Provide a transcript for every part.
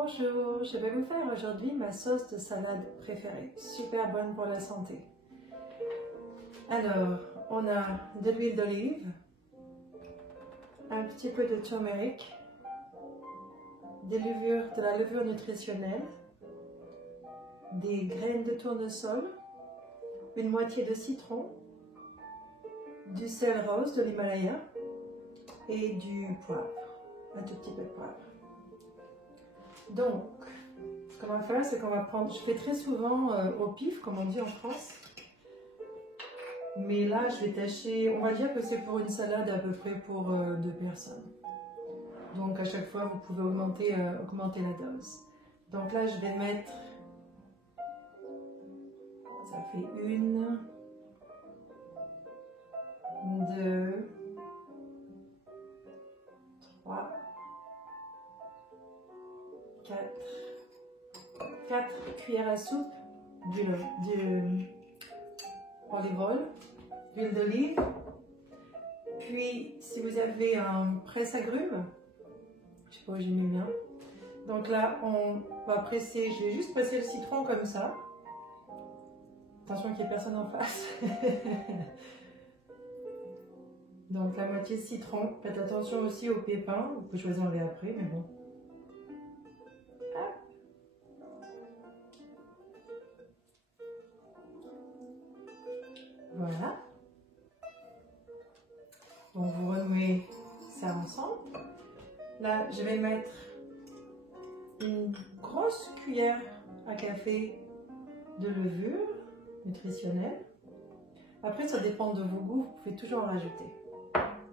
Bonjour, je vais vous faire aujourd'hui ma sauce de salade préférée, super bonne pour la santé. Alors, on a de l'huile d'olive, un petit peu de turmeric, de la levure nutritionnelle, des graines de tournesol, une moitié de citron, du sel rose de l'Himalaya et du poivre, un tout petit peu de poivre. Donc, ce qu'on va faire, c'est qu'on va prendre, je fais très souvent au pif, comme on dit en France, mais là, je vais tâcher, on va dire que c'est pour une salade à peu près pour 2 personnes. Donc, à chaque fois, vous pouvez augmenter la dose. Donc là, je vais mettre, ça fait 1, 2, 3, 4 cuillères à soupe d'huile d'huile d'olive. Puis, si vous avez un presse-agrumes, je sais pas où j'ai mis le mien. Donc là, on va presser, je vais juste presser le citron comme ça. Attention qu'il n'y ait personne en face. Donc la moitié de citron. Faites attention aussi aux pépins. Vous pouvez choisir enlever après, mais bon. Voilà. Donc vous remuez ça ensemble. Là, je vais mettre une grosse cuillère à café de levure nutritionnelle. Après, ça dépend de vos goûts, vous pouvez toujours en rajouter.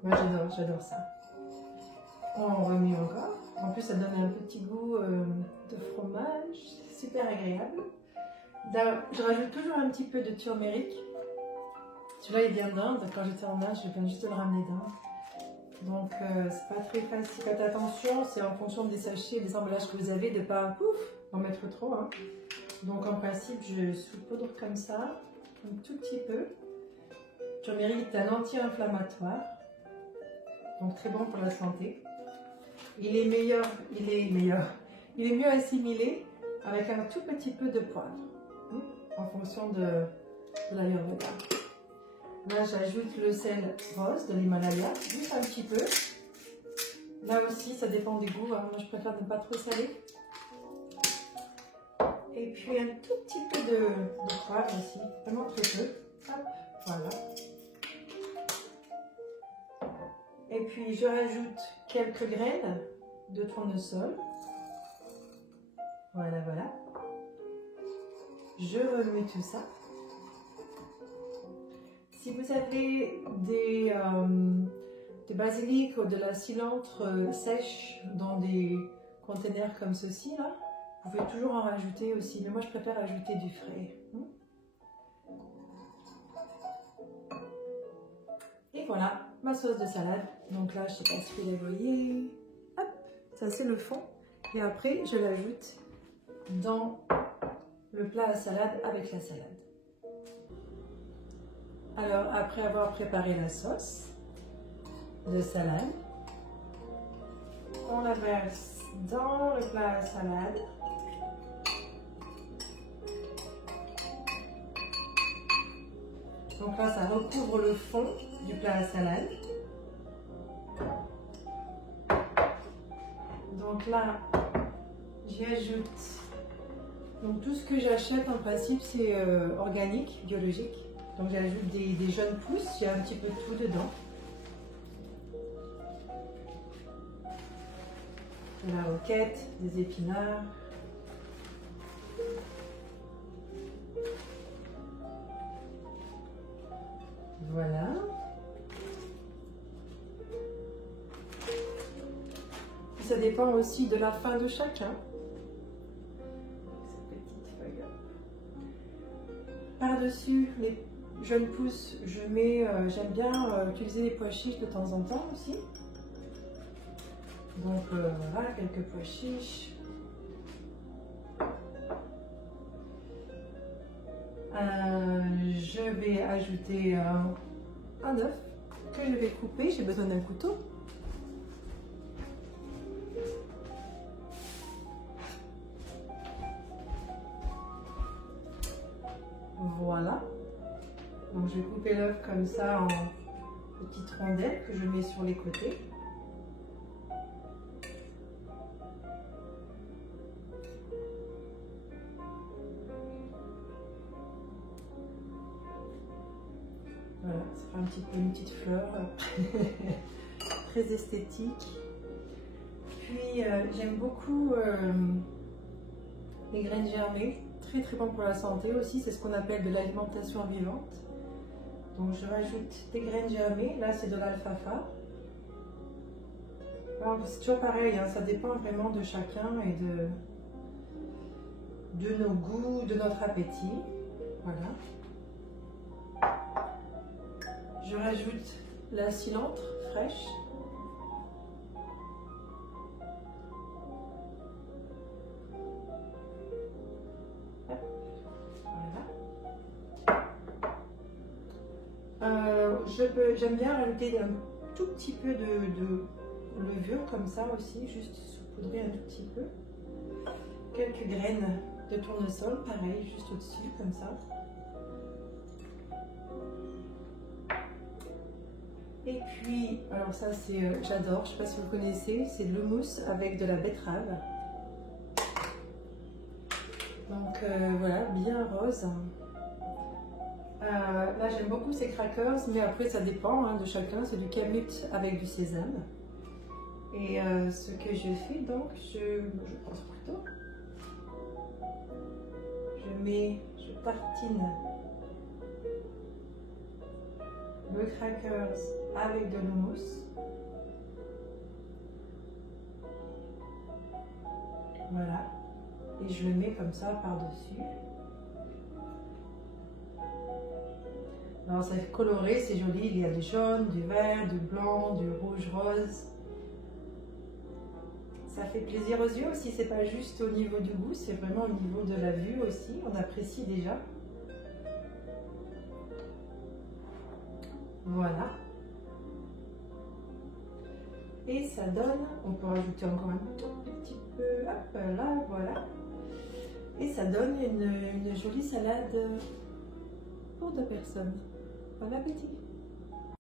Moi, j'adore ça. On remue encore. En plus, ça donne un petit goût de fromage, super agréable. Là, je rajoute toujours un petit peu de turmeric. Celui-là, il vient d'Inde. Quand j'étais en Inde, je viens juste de le ramener d'Inde. Donc, c'est pas très facile. Faites attention, c'est en fonction des sachets, des emballages que vous avez, de ne pas en mettre trop. Hein. Donc, en principe, je saupoudre comme ça, un tout petit peu. Le turmeric est un anti-inflammatoire, donc très bon pour la santé. Il est mieux assimilé avec un tout petit peu de poivre, en fonction de l'Ayurveda. Là, j'ajoute le sel rose de l'Himalaya, juste un petit peu. Là aussi, ça dépend du goût. Hein. Moi, je préfère ne pas trop saler. Et puis, un tout petit peu de poivre aussi, vraiment très peu. Hop, voilà. Et puis, je rajoute quelques graines de tournesol. Voilà, voilà. Je remue tout ça. Si vous avez des basilic ou de la cilantre sèche dans des containers comme ceci, là, vous pouvez toujours en rajouter aussi. Mais moi, je préfère ajouter du frais. Et voilà, ma sauce de salade. Donc là, je ne sais pas si vous la voyez. Hop, ça c'est le fond. Et après, je l'ajoute dans le plat à salade avec la salade. Alors, après avoir préparé la sauce de salade, on la verse dans le plat à salade. Donc là, ça recouvre le fond du plat à salade. Donc là, j'y ajoute donc tout ce que j'achète en principe, c'est organique, biologique. Donc j'ajoute des jeunes pousses, j'ai un petit peu de tout dedans. De la roquette, des épinards. Voilà. Ça dépend aussi de la faim de chacun. Cette petite feuille. Par-dessus les jeunes pousses, je mets, j'aime bien utiliser les pois chiches de temps en temps aussi. Donc voilà, quelques pois chiches. Je vais ajouter un œuf que je vais couper. J'ai besoin d'un couteau. Voilà. Donc je vais couper l'œuf comme ça en petites rondelles que je mets sur les côtés. Voilà, ça fait un petit peu une petite fleur très esthétique. Puis j'aime beaucoup les graines germées, très très bon pour la santé aussi, c'est ce qu'on appelle de l'alimentation vivante. Donc je rajoute des graines germées, là c'est de l'alfalfa. C'est toujours pareil, hein, ça dépend vraiment de chacun et de nos goûts, de notre appétit. Voilà. Je rajoute la cilantro fraîche. J'aime bien rajouter un tout petit peu de levure comme ça aussi, juste saupoudrer un tout petit peu. Quelques graines de tournesol, pareil, juste au-dessus comme ça. Et puis, alors ça c'est, j'adore, je ne sais pas si vous connaissez, c'est de l'houmous avec de la betterave. Donc voilà, bien rose. Là j'aime beaucoup ces crackers, mais après ça dépend hein, de chacun, c'est du kamut avec du sésame. Et ce que je fais donc, je pense plutôt, je tartine le crackers avec de l'houmous. Voilà, et je le mets comme ça par-dessus. Alors ça fait coloré, c'est joli, il y a du jaune, du vert, du blanc, du rouge, rose. Ça fait plaisir aux yeux aussi, c'est pas juste au niveau du goût, c'est vraiment au niveau de la vue aussi, on apprécie déjà. Voilà. Et ça donne, on peut rajouter encore un tout petit peu, hop là, voilà. Et ça donne une jolie salade pour 2 personnes. Bon appétit!